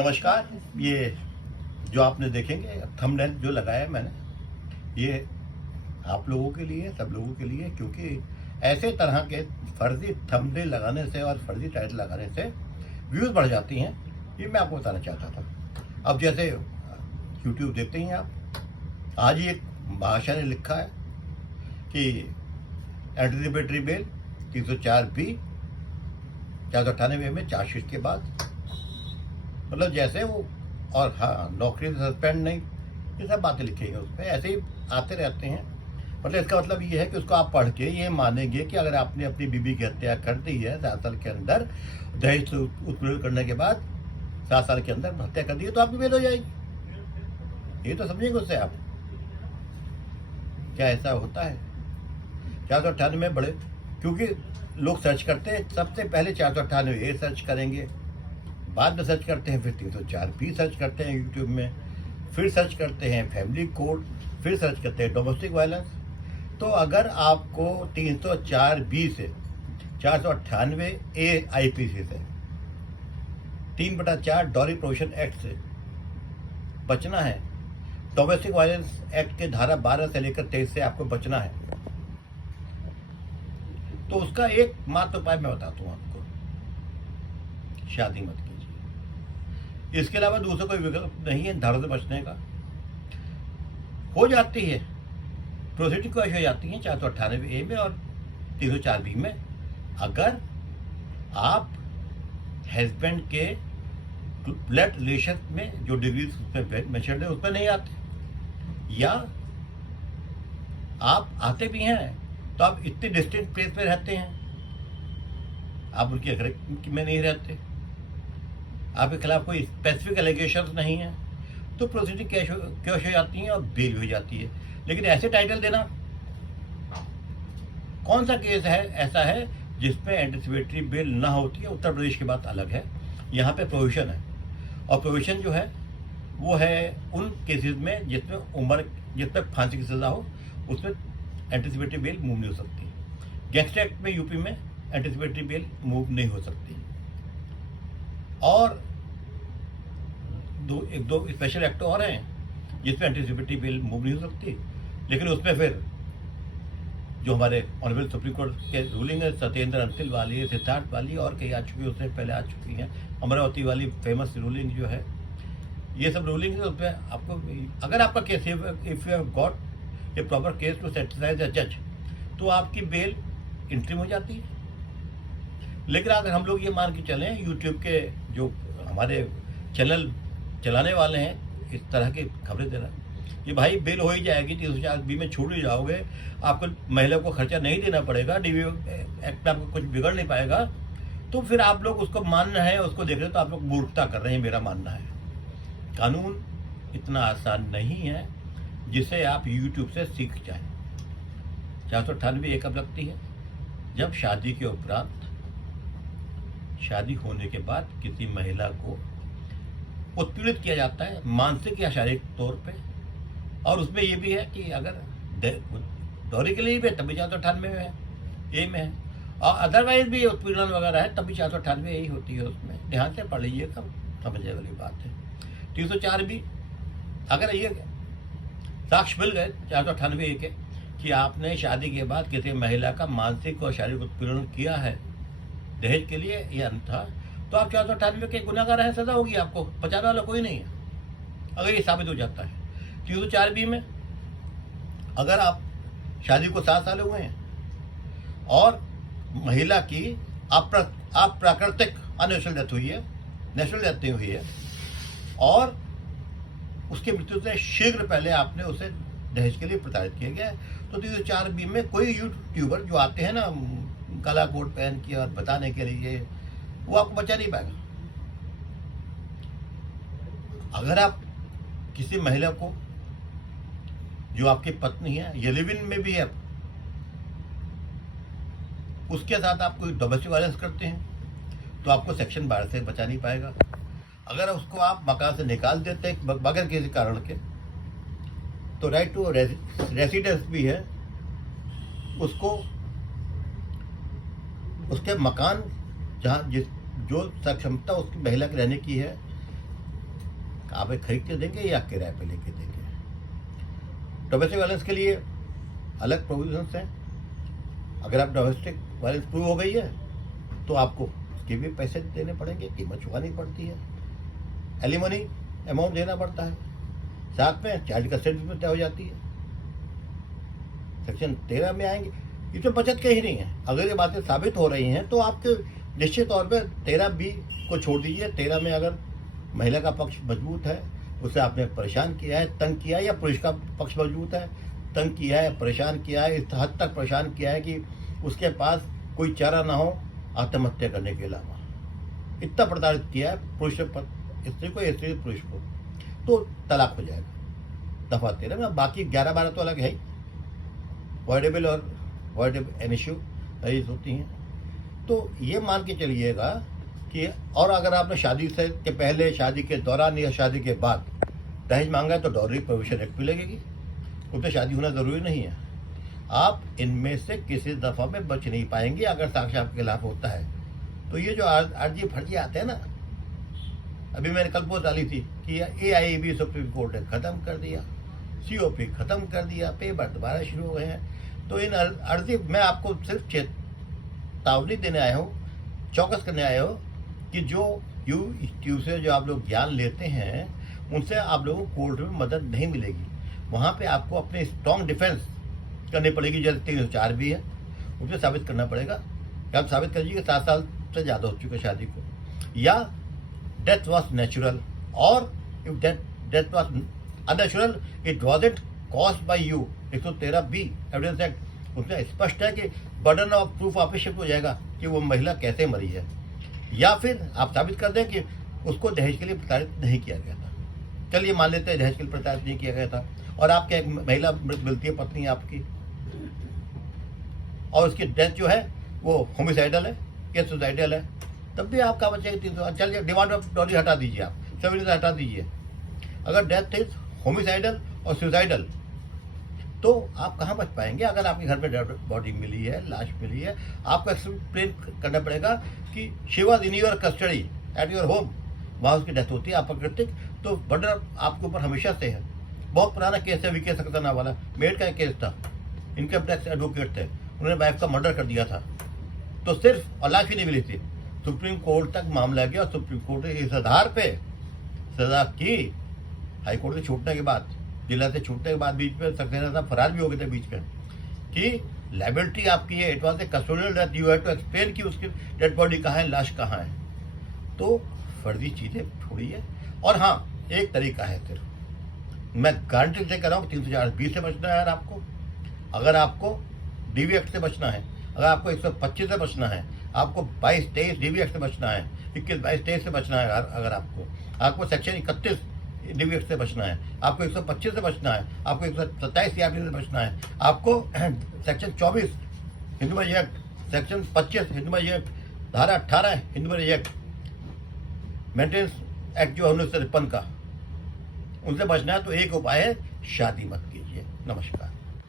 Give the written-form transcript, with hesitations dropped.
नमस्कार। ये जो आपने देखेंगे थंबनेल जो लगाया है मैंने, ये आप लोगों के लिए, सब लोगों के लिए, क्योंकि ऐसे तरह के फर्जी थंबनेल लगाने से और फर्जी टाइटल लगाने से व्यूज़ बढ़ जाती हैं। ये मैं आपको बताना चाहता था। अब जैसे यूट्यूब देखते हैं आप, आज ही एक भाषा ने लिखा है कि एंटीसिपेटरी बेल 304B 498 में चार्जशीट के बाद, मतलब जैसे वो, और हाँ, नौकरी से सस्पेंड नहीं, ये सब बातें लिखी हैं उसमें, ऐसे ही आते रहते हैं। मतलब इसका मतलब ये है कि उसको आप पढ़ के ये मानेंगे कि अगर आपने अपनी बीबी की हत्या कर दी है 7 साल के अंदर, दहेज से उत्पीड़न करने के बाद 7 साल के अंदर हत्या कर दी है, तो आपकी बेल हो जाएगी। ये तो समझेंगे उससे आप। क्या ऐसा होता है? 498 में बड़े, क्योंकि लोग सर्च करते हैं, सबसे पहले 498A सर्च करेंगे, बाद में सर्च करते हैं, फिर 304B सर्च करते हैं यूट्यूब में, फिर सर्च करते हैं फैमिली कोड, फिर सर्च करते हैं डोमेस्टिक वायलेंस। तो अगर आपको 304B से 498A IPC से 3/4 डॉरी प्रोविशन एक्ट से बचना है, डोमेस्टिक वायलेंस एक्ट के धारा 12 से लेकर 23 से आपको बचना है, तो उसका एकमात्र उपाय मैं बताता हूँ आपको, शादी मत कीजिए। इसके अलावा दूसरा कोई विकल्प नहीं है धड़ से बचने का। हो जाती है, प्रोसीडिंग हो जाती है 498A में और 304B में, अगर आप हस्बैंड के ब्लड रिलेशन में जो डिग्री उसमें मेंशन है उसमें नहीं आते, या आप आते भी हैं तो आप इतने डिस्टेंट प्लेस पे रहते हैं, आप उनके घर में नहीं रहते, आपके खिलाफ कोई स्पेसिफिक एलिगेशन नहीं है, तो प्रोसीडिंग कैश हो जाती है और बेल हो जाती है। लेकिन ऐसे टाइटल देना, कौन सा केस है ऐसा है जिसमें एंटीसिपेटरी बेल ना होती है? उत्तर प्रदेश की बात अलग है, यहाँ पे प्रोविजन है, और प्रोविजन जो है वो है उन केसेस में जिसमें फांसी की सजा हो, उसमें एंटीसिपेटरी बेल मूव नहीं हो सकती। गैंगस्टर एक्ट में यूपी में एंटीसिपेटरी बेल मूव नहीं हो सकती, और एक दो स्पेशल एक्ट और हैं जिसमें एंटीसिपेटरी बेल मूव नहीं हो सकती। लेकिन उसमें फिर जो हमारे ऑनरेबल सुप्रीम कोर्ट के रूलिंग है, सत्येंद्र अंतिल वाली, सिद्धार्थ वाली, और कई आ चुकी है, उससे पहले आ चुकी हैं, अमरावती वाली फेमस रूलिंग जो है, ये सब रूलिंग है। उसमें आपको, अगर आपका case, if you have got a proper case to satisfy the जज, तो आपकी बेल इंट्रीम हो जाती है। लेकिन अगर हम लोग ये मान के चलें, यूट्यूब के जो हमारे चैनल चलाने वाले हैं इस तरह की खबरें देना कि भाई बेल हो ही जाएगी, 304B में छूट ही जाओगे, आपको महिला को खर्चा नहीं देना पड़ेगा, DV एक्ट में आपको कुछ बिगड़ नहीं पाएगा, तो फिर आप लोग उसको मान रहे हैं, उसको देख रहे हैं, तो आप लोग मूर्खता कर रहे हैं, मेरा मानना है। कानून इतना आसान नहीं है जिसे आप यूट्यूब से सीख जाएं। 498 कब लगती है? जब शादी के उपरांत, शादी होने के बाद किसी महिला को उत्पीड़ित किया जाता है मानसिक या शारीरिक तौर पे, और उसमें ये भी है कि अगर डॉरी के लिए भी तभी 498A में है, और अदरवाइज भी उत्पीड़न वगैरह है तभी 498A ही होती है। उसमें ध्यान से पढ़ लीजिए, कब समझने वाली बात है। 304B, अगर ये साक्ष्य मिल गए 498A के कि आपने शादी के बाद किसी महिला का मानसिक और शारीरिक उत्पीड़न किया है दहेज के लिए या अन्यथा, तो आप 498 के गुनाहगार हैं, सजा होगी आपको, बचाने वाला कोई नहीं है अगर ये साबित हो जाता है। 304B में अगर आप शादी को 7 साल हुए हैं और महिला की अप्राकृतिक अननेचुरल डेथ हुई है, नेचुरल डेथ नहीं हुई है, और उसकी मृत्यु से शीघ्र पहले आपने उसे दहेज के लिए प्रताड़ित किया गया है, तो 304B में कोई यूट्यूबर जो आते हैं ना काला कोट पहन के और बताने के लिए, वो आपको बचा नहीं पाएगा। अगर आप किसी महिला को, जो आपकी पत्नी है, ये लिव इन में भी है, उसके साथ आप कोई डोमेस्टिक वायलेंस करते हैं, तो आपको सेक्शन 12 से बचा नहीं पाएगा। अगर उसको आप मकान से निकाल देते हैं बगैर किसी कारण के, तो राइट टू रेसिडेंस भी है, उसको उसके मकान जहाँ जो सक्षमता उसकी महिला की रहने की है, आप खरीद के देंगे या किराए पे लेके देंगे। डोमेस्टिक वायलेंस के लिए अलग प्रोविजंस हैं। अगर आप डोमेस्टिक वायलेंस प्रूव हो गई है तो आपको उसके भी पैसे देने पड़ेंगे, कीमत चुकानी पड़ती है, एलिमनी अमाउंट देना पड़ता है, साथ में चार्ज का सेट भी तय हो जाती है। सेक्शन 13 में आएंगे, इसमें बचत कहीं नहीं है। अगर ये बातें साबित हो रही हैं तो आपके निश्चित तौर पर 13B को छोड़ दीजिए। 13 में अगर महिला का पक्ष मजबूत है, उसे आपने परेशान किया है, तंग किया है, या पुरुष का पक्ष मजबूत है, तंग किया है, परेशान किया है, इस हद तक परेशान किया है कि उसके पास कोई चारा ना हो आत्महत्या करने के अलावा, इतना प्रताड़ित किया है पुरुष स्त्री को, स्त्री पुरुष को, तो तलाक हो जाएगा दफा 13 में। बाकी 11-12 तो अलग है ही, वॉइडेबल और वॉइडेबल एनिश्यू होती हैं। तो ये मान के चलिएगा कि और अगर आपने शादी से के पहले, शादी के दौरान या शादी के बाद दहेज मांगा है तो डॉरी प्रोविजन एक्ट भी लगेगी। उसमें शादी होना ज़रूरी नहीं है। आप इनमें से किसी दफ़ा में बच नहीं पाएंगे अगर साक्ष्य आपके खिलाफ होता है। तो ये जो अर्जी फर्जी आते हैं ना, अभी मैंने कल पोस्ट डाली थी कि AIAB सुप्रीम कोर्ट ने ख़त्म कर दिया, COP ख़त्म कर दिया, पेपर दोबारा शुरू हो गए हैं। तो इन अर्जी मैं आपको सिर्फ चेतावनी देने आया हूँ, चौकस करने आया हूँ कि जो YouTube से जो आप लोग ज्ञान लेते हैं उनसे आप लोगों को कोर्ट में मदद नहीं मिलेगी। वहाँ पे आपको अपने स्ट्रॉन्ग डिफेंस करनी पड़ेगी, जैसे 304 भी है, उसे साबित करना पड़ेगा कि आप साबित कर दीजिए 7 साल से ज़्यादा हो चुके शादी को, या डेथ वॉज नेचुरल, और if death was unnatural it wasn't caused by you. 113B evidence act उसमें स्पष्ट है कि बर्डन ऑफ प्रूफ आप शिफ्ट हो जाएगा कि वो महिला कैसे मरी है, या फिर आप साबित कर दें कि उसको दहेज के लिए प्रताड़ित नहीं किया गया था। चलिए मान लेते हैं दहेज के लिए प्रताड़ित नहीं किया गया था, और आपके एक महिला मृत मिलती है, पत्नी आपकी, और उसकी डेथ जो है वो होमिसाइडल है या सुसाइडल है, तब भी आपका बचेगा 300। चलिए डिमांड ऑफ डॉरी हटा दीजिए, आप सभी हटा दीजिए। अगर डेथ इज होमिसाइडल और सुसाइडल तो आप कहाँ बच पाएंगे। अगर आपके घर में डेड बॉडी मिली है, लाश मिली है, आपको एक्सप्लेन करना पड़ेगा कि she was in your custody at your home, वहाँ उसकी डेथ होती है अपकृतिक, तो बर्डन आपके ऊपर हमेशा से है। बहुत पुराना केस है विके सक्सेना वाला, मेड का एक केस था, इनकम टैक्स एडवोकेट थे, उन्होंने वाइफ का मर्डर कर दिया था, तो सिर्फ और लाश भी नहीं मिली थी, सुप्रीम कोर्ट तक मामला गया और सुप्रीम कोर्ट ने इस आधार पे सजा की। हाई कोर्ट से छूटने के बाद, जिला से छूटने के बाद बीच में सक्सेना साहब फरार भी हो गए थे बीच में, कि लाइबिलिटी आपकी है, it was a custodial death, you have to explain कि उसकी डेड बॉडी कहाँ है, लाश कहाँ है। तो फर्जी चीज़ें छोड़िए। और हाँ, एक तरीका है सिर्फ, मैं गारंटी से कह रहा हूँ 304B से बचना है। यार आपको, अगर आपको DV एक्ट से बचना है, अगर आपको 125 से बचना है, आपको 22-23 DV एक्ट से बचना है, 21-22-23 से बचना है, अगर आपको सेक्शन 31 DV एक्ट से बचना है, आपको 125 से बचना है, आपको 127 CRPC से बचना है, आपको section 24 Hindu marriage act, section 25 Hindu marriage act, धारा 18 Hindu marriage act, maintenance act जो 1953 का, उनसे बचना है, तो एक उपाय है शादी मत कीजिए। नमस्कार।